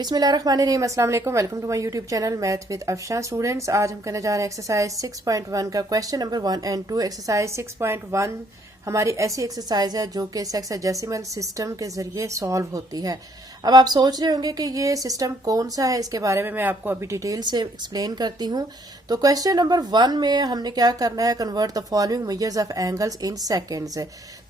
बिस्मिल्लाहिर्रहमानिर्रहीम, अस्सलाम वालेकुम। Welcome to my YouTube channel math with Afsha. Students, आज हम करने जा रहे हैं एक्सरसाइज 6.1 का क्वेश्चन नंबर 1 एंड 2। एक्सरसाइज 6.1 हमारी ऐसी एक्सरसाइज है जो कि सेक्साडेसिमल सिस्टम के जरिए सॉल्व होती है। अब आप सोच रहे होंगे कि ये सिस्टम कौन सा है, इसके बारे में मैं आपको अभी डिटेल से एक्सप्लेन करती हूँ। तो क्वेश्चन नंबर 1 में हमने क्या करना है, convert the following measures of angles in seconds.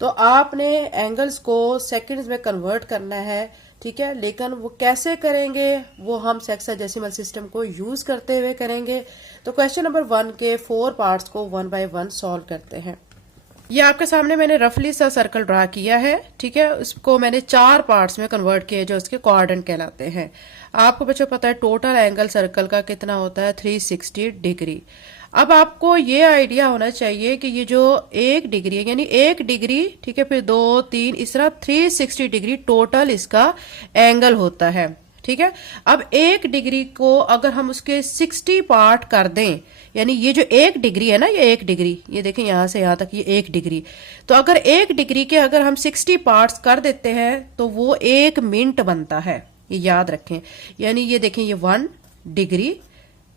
तो आपने एंगल्स को सेकेंड्स में कन्वर्ट करना है, ठीक है। लेकिन वो कैसे करेंगे, वो हम सेक्साडेसिमल सिस्टम को यूज करते हुए करेंगे। तो क्वेश्चन नंबर 1 के 4 पार्ट्स को 1 बाय 1 सॉल्व करते हैं। ये आपके सामने मैंने रफली सा सर्कल ड्रा किया है, ठीक है। उसको मैंने 4 पार्ट्स में कन्वर्ट किया जो उसके क्वाड्रेंट कहलाते हैं। आपको बच्चों पता है टोटल एंगल सर्कल का कितना होता है, 360 डिग्री। अब आपको ये आइडिया होना चाहिए कि ये जो 1 डिग्री है, यानी 1 डिग्री, ठीक है, फिर 2 3 इस तरह 360 डिग्री टोटल इसका एंगल होता है, ठीक है। अब 1 डिग्री को अगर हम उसके 60 पार्ट कर दें, यानी ये जो 1 डिग्री है ना, ये 1 डिग्री, ये देखें यहां से यहां तक ये 1 डिग्री। तो अगर 1 डिग्री के अगर हम 60 पार्ट्स कर देते हैं तो वो 1 मिनट बनता है, ये याद रखें। यानी ये देखें ये 1 डिग्री,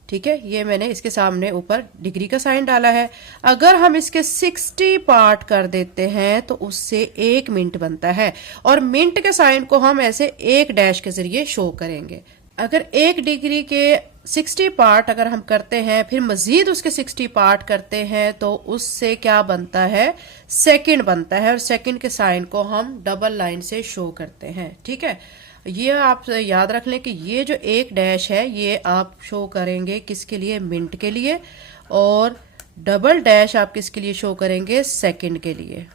ठीक है, ये मैंने इसके सामने ऊपर डिग्री का साइन डाला है। अगर हम इसके 60 पार्ट कर देते हैं तो उससे 1 मिनट बनता है, और मिनट के साइन को हम ऐसे 1 डैश के जरिए शो करेंगे। अगर 1 डिग्री के 60 पार्ट अगर हम करते हैं, फिर मजीद उसके 60 पार्ट करते हैं, तो उससे क्या बनता है, सेकंड बनता है, और सेकंड के साइन को हम डबल लाइन से शो करते हैं, ठीक है। ये आप याद रख लें कि ये जो 1 डैश है ये आप शो करेंगे किसके लिए, मिनट के लिए, और डबल डैश आप किसके लिए शो करेंगे, सेकंड के लिए।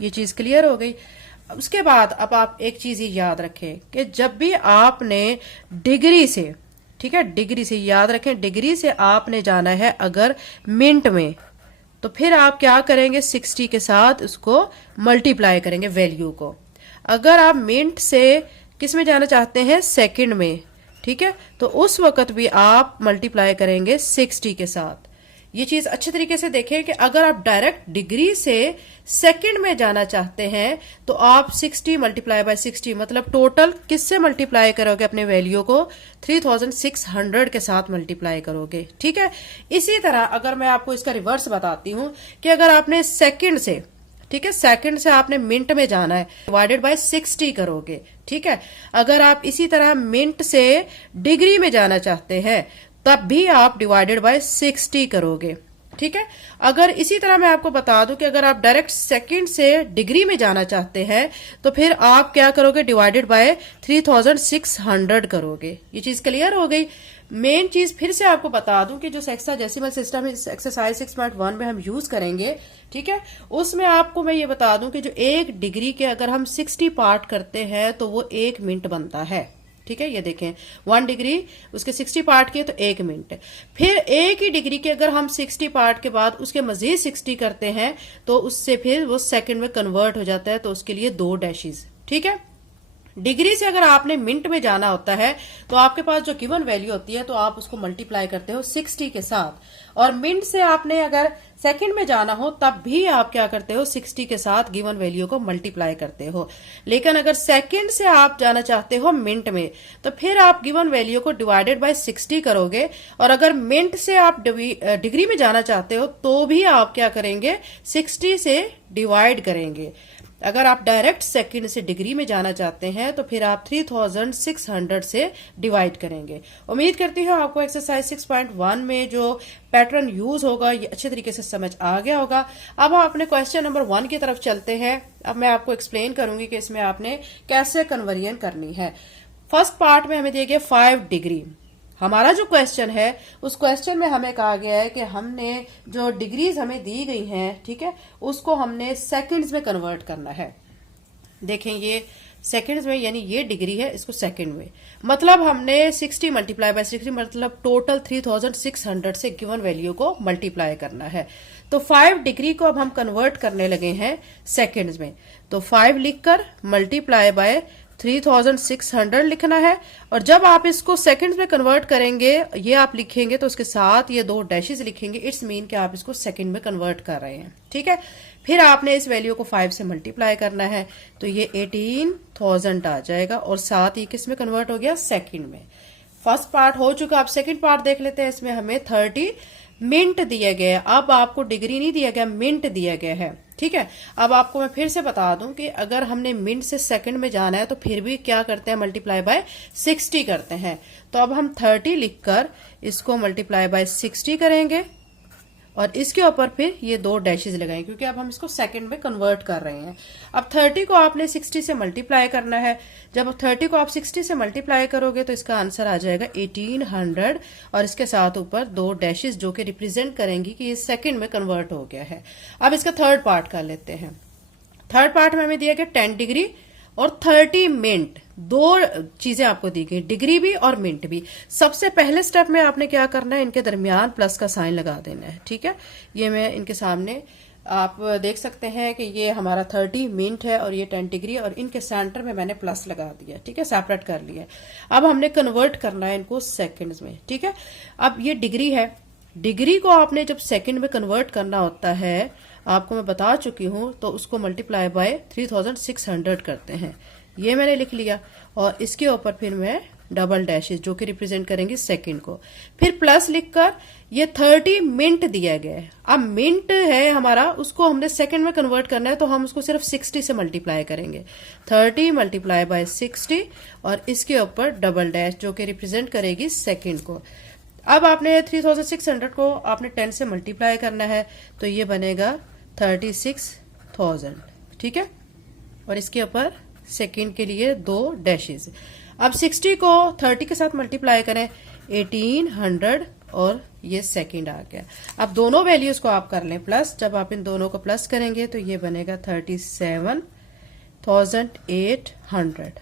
ये चीज क्लियर हो गई। उसके बाद अब आप एक चीज ये याद रखें कि जब भी आपने डिग्री से, ठीक है, डिग्री से याद रखें, डिग्री से आपने जाना है अगर मिनट में, तो फिर आप क्या करेंगे, 60 के साथ उसको मल्टीप्लाई करेंगे वैल्यू को। अगर आप मिनट से किस में जाना चाहते हैं, सेकंड में, ठीक है, तो उस वक्त भी आप मल्टीप्लाई करेंगे 60 के साथ। ये चीज अच्छे तरीके से देखें कि अगर आप डायरेक्ट डिग्री से सेकंड में जाना चाहते हैं तो आप 60 मल्टीप्लाई बाय 60, मतलब टोटल किससे मल्टीप्लाई करोगे, अपने वैल्यू को 3600 के साथ मल्टीप्लाई करोगे, ठीक है। इसी तरह अगर मैं आपको इसका रिवर्स बताती हूं कि अगर आपने सेकंड से, ठीक है, सेकंड से आपने मिनट में जाना है, डिवाइडेड बाय 60 करोगे, ठीक है। अगर आप इसी तरह मिनट से डिग्री में जाना चाहते हैं तब भी आप डिवाइडेड बाय 60 करोगे, ठीक है। अगर इसी तरह मैं आपको बता दूं कि अगर आप डायरेक्ट सेकंड से डिग्री में जाना चाहते हैं तो फिर आप क्या करोगे, डिवाइडेड बाय 3600 करोगे। ये चीज क्लियर हो गई। मेन चीज फिर से आपको बता दूं कि जो सेक्साडेसिमल सिस्टम इस एक्सरसाइज 6.1 में हम यूज करेंगे, ठीक है, उसमें आपको मैं ये बता दूं कि जो 1 डिग्री के अगर हम 60 पार्ट करते हैं तो वो 1 मिनट बनता है, ठीक है। ये देखें 1 डिग्री उसके 60 पार्ट किए तो 1 मिनट। फिर 1 ही डिग्री के अगर हम 60 पार्ट के बाद उसके मजीद 60 करते हैं तो उससे फिर वो सेकंड में कन्वर्ट हो जाता है, तो उसके लिए 2 डैशेस, ठीक है। डिग्री से अगर आपने मिनट में जाना होता है तो आपके पास जो गिवन वैल्यू होती है तो आप उसको मल्टीप्लाई करते हो 60 के साथ, और मिनट से आपने अगर सेकंड में जाना हो तब भी आप क्या करते हो, 60 के साथ गिवन वैल्यू को मल्टीप्लाई करते हो। लेकिन अगर सेकंड से आप जाना चाहते हो मिनट में तो फिर आप गिवन वैल्यू को डिवाइडेड बाय 60 करोगे, और अगर मिनट से आप डिग्री में जाना चाहते हो तो भी आप क्या करेंगे, 60 से डिवाइड करेंगे। अगर आप डायरेक्ट सेकंड से डिग्री में जाना चाहते हैं तो फिर आप 3600 से डिवाइड करेंगे। उम्मीद करती हूँ आपको एक्सरसाइज 6.1 में जो पैटर्न यूज होगा ये अच्छे तरीके से समझ आ गया होगा। अब हम अपने क्वेश्चन नंबर 1 की तरफ चलते हैं। अब मैं आपको एक्सप्लेन करूंगी कि इसमें आपने कैसे कन्वर्जन करनी है। फर्स्ट पार्ट में हमें दिया गया 5 डिग्री। हमारा जो क्वेश्चन है उस क्वेश्चन में हमें कहा गया है कि हमने जो डिग्रीज हमें दी गई हैं, ठीक है, उसको हमने सेकंड्स में कन्वर्ट करना है। देखें ये सेकंड्स में, यानी ये डिग्री है, इसको सेकंड में, मतलब हमने 60 मल्टीप्लाई बाय 60, मतलब टोटल 3600 से गिवन वैल्यू को मल्टीप्लाई करना है। तो 5 डिग्री को अब हम कन्वर्ट करने लगे हैं सेकंड्स में, तो 5 लिखकर मल्टीप्लाई बाय 3600 लिखना है। और जब आप इसको सेकंड्स में कन्वर्ट करेंगे, ये आप लिखेंगे तो उसके साथ ये 2 डैशेस लिखेंगे, इट्स मीन कि आप इसको सेकंड में कन्वर्ट कर रहे हैं। ठीक है, फिर आपने इस वैल्यू को 5 से मल्टीप्लाई करना है, तो ये 18,000 आ जाएगा और साथ ही किस में कन्वर्ट हो गया, सेकंड में। फर्स्ट पार्ट हो चुका, आप सेकंड पार्ट देख लेते हैं। इसमें हमें 30 मिनट दिया गया है। अब आपको डिग्री नहीं दिया गया, मिनट दिया गया है। ठीक है, अब आपको मैं फिर से बता दूं कि अगर हमने मिनट से सेकंड में जाना है तो फिर भी क्या करते हैं, मल्टीप्लाई बाय 60 करते हैं। तो अब हम 30 लिखकर इसको मल्टीप्लाई बाय 60 करेंगे और इसके ऊपर फिर ये 2 डैशेस लगाएंगे, क्योंकि अब हम इसको सेकंड में कन्वर्ट कर रहे हैं। अब 30 को आपने 60 से मल्टीप्लाई करना है। जब 30 को आप 60 से मल्टीप्लाई करोगे तो इसका आंसर आ जाएगा 1800 और इसके साथ ऊपर 2 डैशेस जो कि रिप्रेजेंट करेंगी कि ये सेकंड में कन्वर्ट हो गया है। अब इसका थर्ड पार्ट कर लेते हैं। थर्ड पार्ट में हमें दिया गया 10 डिग्री और 30 मिनट, 2 चीजें आपको दी गई, डिग्री भी और मिनट भी। सबसे पहले स्टेप में आपने क्या करना है, इनके दरमियान प्लस का साइन लगा देना है। ठीक है, ये मैं इनके सामने आप देख सकते हैं कि ये हमारा 30 मिनट है और ये 10 डिग्री और इनके सेंटर में मैंने प्लस लगा दिया। ठीक है, सेपरेट कर लिया। अब हमने कन्वर्ट करना है इनको सेकेंड्स में। ठीक है, अब ये डिग्री है, डिग्री को आपने जब सेकेंड में कन्वर्ट करना होता है, आपको मैं बता चुकी हूं, तो उसको मल्टीप्लाई बाय 3600 करते हैं। ये मैंने लिख लिया और इसके ऊपर फिर मैं डबल डैशेस जो कि रिप्रेजेंट करेंगे सेकंड को, फिर प्लस लिखकर ये 30 मिनट दिया गया है। अब मिनट है हमारा, उसको हमने सेकंड में कन्वर्ट करना है, तो हम उसको सिर्फ 60 से मल्टीप्लाई करेंगे। 30 मल्टीप्लाई बाय 60 और इसके ऊपर डबल डैश जो कि रिप्रेजेंट करेगी सेकंड को। अब आपने 3600 को आपने 10 से मल्टीप्लाई करना है, तो ये बनेगा 36,000। ठीक है, और इसके ऊपर सेकंड के लिए 2 डैशेस। अब 60 को 30 के साथ मल्टीप्लाई करें, 1800 और ये सेकंड आ गया। अब दोनों वैल्यूज को आप कर लें प्लस, जब आप इन दोनों को प्लस करेंगे तो ये बनेगा 37,800,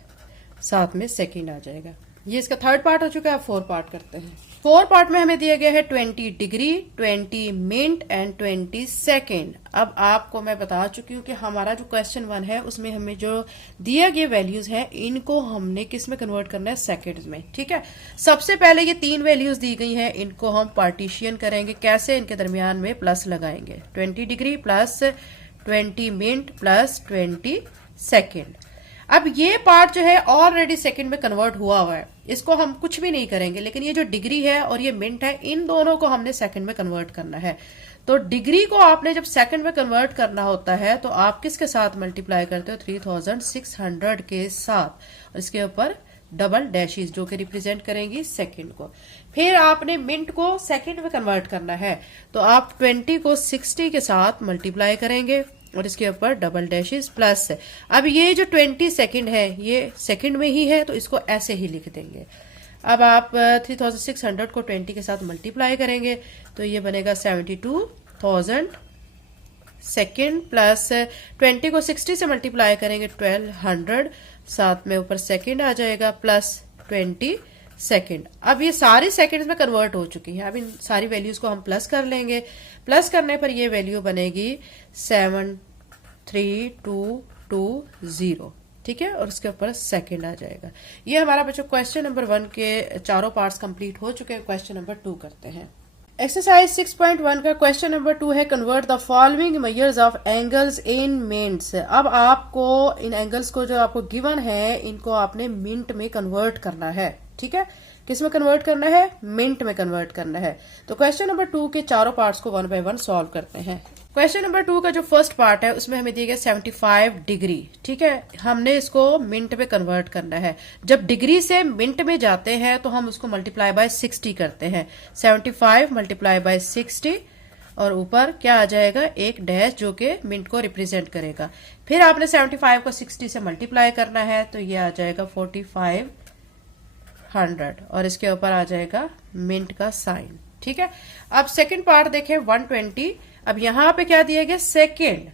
साथ में सेकंड आ जाएगा। ये इसका थर्ड पार्ट हो चुका है। 4 पार्ट करते हैं। 4 पार्ट में हमें दिया गया है 20 डिग्री, 20 मिनट एंड 20 सेकेंड। अब आपको मैं बता चुकी हूँ कि हमारा जो क्वेश्चन 1 है उसमें हमें जो दिया गया वैल्यूज है इनको हमने किस में कन्वर्ट करना है, सेकेंड्स में। ठीक है, सबसे पहले ये 3 वैल्यूज दी गई हैं, इनको हम पार्टीशियन करेंगे। कैसे, इनके दरमियान में प्लस लगाएंगे। 20 degree plus 20 minute plus 20 second. अब ये पार्ट जो है ऑलरेडी सेकंड में कन्वर्ट हुआ है, इसको हम कुछ भी नहीं करेंगे, लेकिन ये जो डिग्री है और ये मिनट है, इन दोनों को हमने सेकंड में कन्वर्ट करना है। तो डिग्री को आपने जब सेकंड में कन्वर्ट करना होता है तो आप किसके साथ मल्टीप्लाई करते हो, 3600 के साथ, और इसके ऊपर डबल डैशेस जो कि रिप्रेजेंट करेंगी सेकंड को। फिर आपने मिनट को सेकंड में कन्वर्ट करना है, तो आप 20 को 60 के साथ मल्टीप्लाई करेंगे और इसके ऊपर डबल डैशेस प्लस। अब ये जो 20 सेकंड है ये सेकंड में ही है, तो इसको ऐसे ही लिख देंगे। अब आप 3600 को 20 के साथ मल्टीप्लाई करेंगे तो ये बनेगा 72,000 सेकंड प्लस 20 को 60 से मल्टीप्लाई करेंगे 1200, साथ में ऊपर सेकंड आ जाएगा प्लस 20 सेकंड। अब ये सारी सेकंड्स में कन्वर्ट हो चुकी है। अब इन सारी वैल्यूज को हम प्लस कर लेंगे। प्लस करने पर ये वैल्यू बनेगी 73220। ठीक है, और उसके ऊपर सेकंड आ जाएगा। ये हमारा बच्चों क्वेश्चन नंबर 1 के चारों पार्ट्स कंप्लीट हो चुके हैं। क्वेश्चन नंबर 2 करते हैं। एक्सरसाइज 6.1 का क्वेश्चन नंबर 2 है, convert the following measures of angles in minutes. अब आपको इन एंगल्स को जो आपको गिवन है इनको आपने मिनट में कन्वर्ट करना है। ठीक है, किस में कन्वर्ट करना है, मिनट में कन्वर्ट करना है। तो क्वेश्चन नंबर 2 के चारों पार्ट्स को 1 बाय 1 सॉल्व करते हैं। क्वेश्चन नंबर 2 का जो फर्स्ट पार्ट है उसमें हमें दिया गया 75 डिग्री। ठीक है, हमने इसको मिनट में कन्वर्ट करना है। जब डिग्री से मिनट में जाते हैं तो हम उसको मल्टीप्लाई बाय 60 करते हैं। 75 मल्टीप्लाई बाय 60 और ऊपर क्या आ जाएगा, एक डैश जो कि मिनट को रिप्रेजेंट करेगा। फिर आपने 75 को 60 से मल्टीप्लाई करना है तो ये आ जाएगा 4500 और इसके ऊपर आ जाएगा मिनट का साइन। ठीक है, अब सेकंड पार्ट देखें 120। अब यहां पे क्या दिया गया, सेकंड।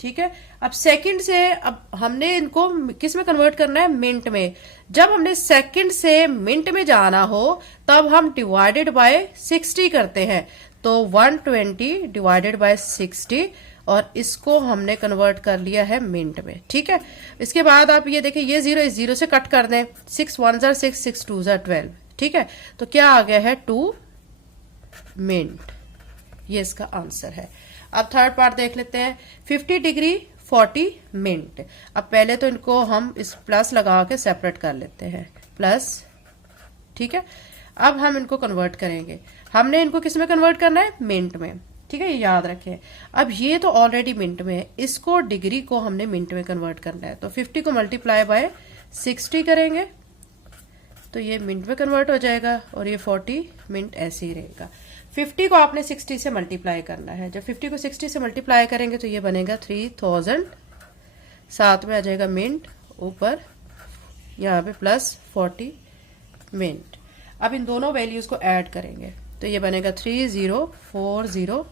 ठीक है, अब सेकंड से अब हमने इनको किस में कन्वर्ट करना है, मिनट में। जब हमने सेकंड से मिनट में जाना हो तब हम डिवाइडेड बाय 60 करते हैं। तो 120 डिवाइडेड बाय 60 और इसको हमने कन्वर्ट कर लिया है मिनट में। ठीक है, इसके बाद आप ये देखिए ये 0 इस 0 से कट कर दें, 6 1 जार 6, 6 2 जार 12। ठीक है, तो क्या आ गया है 2 मिनट, ये इसका आंसर है। अब थर्ड पार्ट देख लेते हैं, 50 डिग्री 40 मिनट। अब पहले तो इनको हम इस प्लस लगा के सेपरेट कर लेते हैं, प्लस। ठीक है, अब हम इनको कन्वर्ट करेंगे, हमने इनको किस में कन्वर्ट करना है, मिनट में। ठीक है, ये याद रखें। अब ये तो ऑलरेडी मिनट में है, इसको डिग्री को हमने मिनट में कन्वर्ट करना है, तो 50 को मल्टीप्लाई बाय 60 करेंगे तो ये मिनट में कन्वर्ट हो जाएगा, और ये 40 मिनट ऐसे ही रहेगा। 50 को आपने 60 से मल्टीप्लाई करना है, जब 50 को 60 से मल्टीप्लाई करेंगे तो ये बनेगा 3000, साथ में आ जाएगा मिनट, ऊपर यहाँ पे प्लस 40 मिनट। अब इन दोनों वैल्यूज को ऐड करेंगे तो ये बनेगा 3040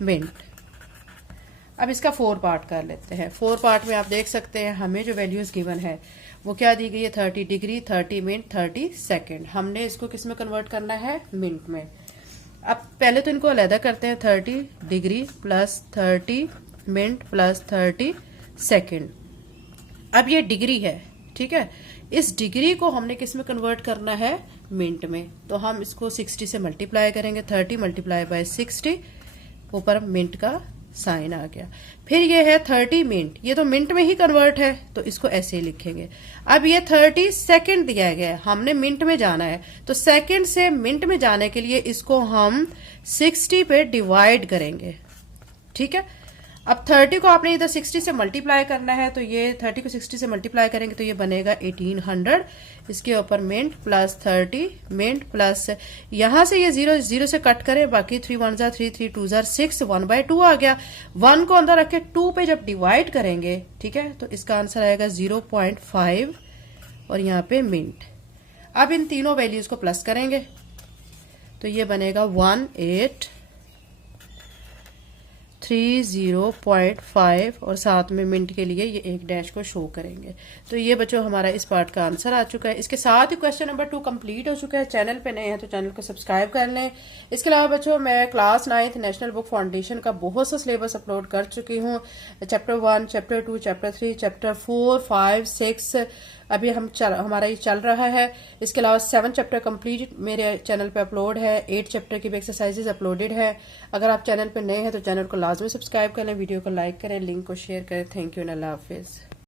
मिनट। अब इसका 4 पार्ट कर लेते हैं। 4 पार्ट में आप देख सकते हैं हमें जो वैल्यूज गिवन है वो क्या दी गई है, 30 डिग्री, 30 मिनट, 30 सेकेंड। हमने इसको किस में कन्वर्ट करना है, मिनट में। अब पहले तो इनको अलग करते हैं, 30 degree plus 30 minute plus 30 second. अब ये डिग्री है, ठीक है, इस डिग्री को हमने किस में कन्वर्ट करना है, मिनट में। तो हम इसको 60 से मल्टीप्लाई करेंगे, 30 मल्टीप्लाई बाय 60, ऊपर मिनट का साइन आ गया। फिर ये है 30 मिनट, ये तो मिनट में ही कन्वर्ट है तो इसको ऐसे ही लिखेंगे। अब ये 30 सेकेंड दिया गया है, हमने मिनट में जाना है, तो सेकेंड से मिनट में जाने के लिए इसको हम 60 पे डिवाइड करेंगे। ठीक है, अब 30 को आपने इधर 60 से मल्टीप्लाई करना है, तो ये 30 को 60 से मल्टीप्लाई करेंगे तो ये बनेगा 1800, इसके ऊपर मिनट प्लस 30 मिनट प्लस, यहां से ये 0 0 से कट करें, बाकी 3 1 जार 3, 3 2 जार 6, 1/2 आ गया। 1 को अंदर रख के 2 पे जब डिवाइड करेंगे, ठीक है, तो इसका आंसर आएगा 0.5 और यहाँ पे मिनट। अब इन तीनों वैल्यूज को प्लस करेंगे तो ये बनेगा 1830.5 और साथ में मिनट के लिए ये एक डैश को शो करेंगे। तो ये बच्चों हमारा इस पार्ट का आंसर आ चुका है। इसके साथ ही क्वेश्चन नंबर 2 कंप्लीट हो चुका है। चैनल पे नए हैं तो चैनल को सब्सक्राइब कर लें। इसके अलावा बच्चों मैं class 9th national book foundation का बहुत सा सिलेबस अपलोड कर चुकी हूँ। चैप्टर 1, चैप्टर 2, चैप्टर 3, चैप्टर 4, 5, 6 अभी हमारा ये चल रहा है। इसके अलावा 7 चैप्टर कंप्लीट मेरे चैनल पे अपलोड है, 8 चैप्टर की भी एक्सरसाइजेज अपलोडेड है। अगर आप चैनल पे नए हैं तो चैनल को लाजमी सब्सक्राइब कर लें, वीडियो को लाइक करें, लिंक को शेयर करें। Thank you and Allah Hafiz.